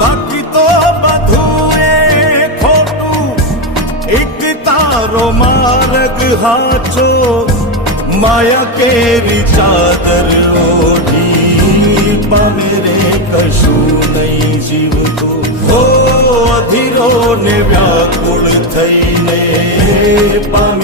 બાકી તો બધું એ ખોટું એક તારો માર્ગ હાચો માયા કેરી ચાદર ઓઢી પામે રે કશું નહીં જીવતો હો અધીરો ને વ્યાકુળ થઈને પામે